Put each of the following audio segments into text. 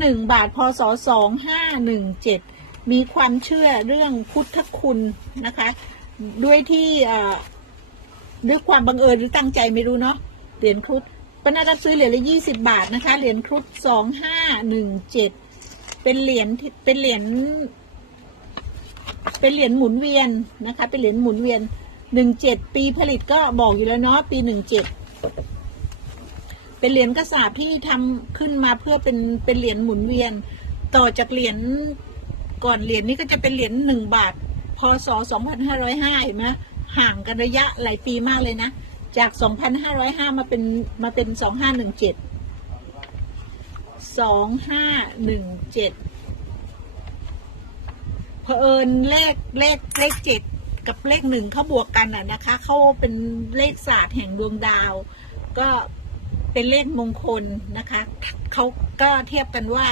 หนึ่งบาทพศสองห้าหนึ่งเจ็ดมีความเชื่อเรื่องพุทธคุณนะคะ ด้วยที่เอ่อด้วยความบังเอิญหรือตั้งใจไม่รู้เนาะเหรียญครุฑป้านารับซื้อเหรียญละยี่สิบาทนะคะ เหรียญครุฑสองห้าหนึ่งเจ็ดเป็นเหรียญเป็นเหรียญเป็นเหรียญหมุนเวียนนะคะ เป็นเหรียญหมุนเวียนหนึ่งเจ็ดปีผลิตก็บอกอยู่แล้วเนาะปีหนึ่งเจ็ด เป็นเหรียญกระสาบที่ทำขึ้นมาเพื่อเป็นเป็นเหรียญหมุนเวียน ต่อจากเหรียญก่อนเหรียญนี้ก็จะเป็นเหรียญหนึ่งบาทพศ2505เห็นไหมห่างกันระยะหลายปีมากเลยนะ จาก 2,505 มาเป็นมาเป็น 2517 2517เผอิญเลขเลขเลขเจ็ดกับเลขหนึ่งเขาบวกกันอะนะคะ เขาเป็นเลขศาสตร์แห่งดวงดาว ก็ เป็นเลขมงคลนะคะเขาก็เทียบกันว่า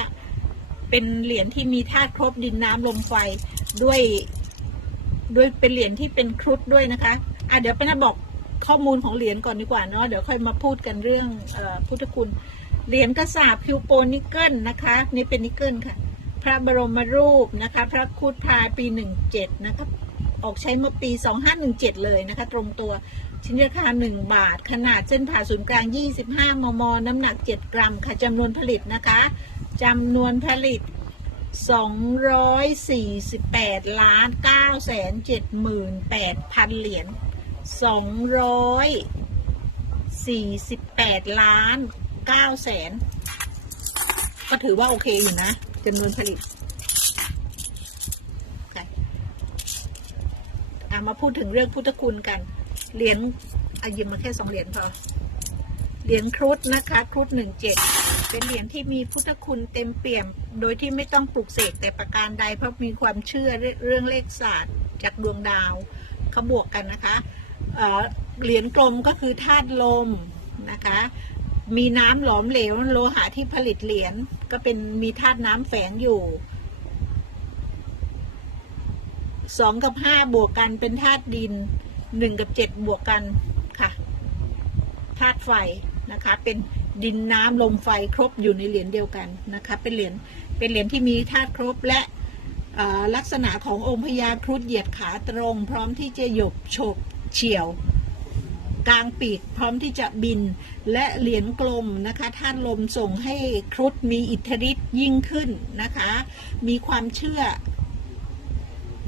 เป็นเหรียญที่มีธาตุครบดินน้ำลมไฟด้วยด้วยเป็นเหรียญที่เป็นครุฑด้วยนะคะอะเดี๋ยวไปนะบอกข้อมูลของเหรียญก่อนดีกว่าเนาะเดี๋ยวค่อยมาพูดกันเรื่องอพุทธคุณเหรียญกระสาบคิวโปนิกเกิลนะคะ นี่เป็นนิกเกิลค่ะ พระบรมรูปนะคะ พระครุดพายปีหนึ่งเจ็ดนะคะออกใช้เมื่อปีสองห้าหนึ่งเจ็ดเลยนะคะ ตรงตัว ชิ้นราคา 1 บาท ขนาดเส้นผ่าศูนย์กลาง 25 มม น้ำหนัก 7 กรัม ค่ะจำนวนผลิตนะคะจำนวนผลิต 248 ล้าน9แสน78พันเหรียญ 248 ล้าน9แสนก็ถือว่าโอเคอยู่นะจำนวนผลิตอะมาพูดถึงเรื่องพุทธคุณกัน เหรียญอายืมมาแค่สองเหรียญพอ เหรียญครุฑนะคะครุฑหนึ่งเจ็ดเป็นเหรียญที่มีพุทธคุณเต็มเปี่ยม โดยที่ไม่ต้องปลุกเสกแต่ประการใด เพราะมีความเชื่อเรื่องเลขศาสตร์จากดวงดาวเขาบวกกันนะคะเหรียญกลมก็คือธาตุลมนะคะ มีน้ำหลอมเหลวโลหะที่ผลิตเหรียญก็เป็นมีธาตุน้ำแฝงอยู่สองกับห้าบวกกันเป็นธาตุดิน หนึ่งกับเจ็ดบวกกันค่ะธาตุไฟนะคะเป็นดินน้ำลมไฟครบอยู่ในเหรียญเดียวกันนะคะเป็นเหรียญเป็นเหรียญที่มีธาตุครบและลักษณะขององค์พญาครุฑเหยียดขาตรง พร้อมที่จะหยบฉกเฉียว กลางปีกพร้อมที่จะบินและเหรียญกลมนะคะท่านลมส่งให้ครุฑมีอิทธิฤทธิ์ยิ่งขึ้นนะคะ มีความเชื่อ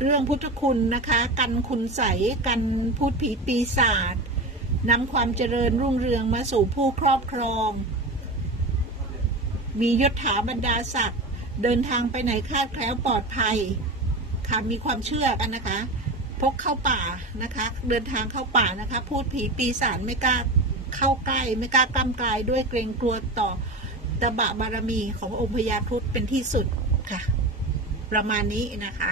เรื่องพุทธคุณนะคะ กันคุณใสกันพูดผีปีศาจนำความเจริญรุ่งเรืองมาสู่ผู้ครอบครอง มียศถาบรรดาศักดิ์เดินทางไปไหนคาดแคล้วปลอดภัย ค่ะมีความเชื่อกันนะคะ พกเข้าป่านะคะ เดินทางเข้าป่านะคะ พูดผีปีศาจไม่กล้าเข้าใกล้ ไม่กล้ากล้ำกลายด้วยเกรงกลัวต่อตบะบารมีขององค์พญาครุฑเป็นที่สุดค่ะ ประมาณนี้นะคะ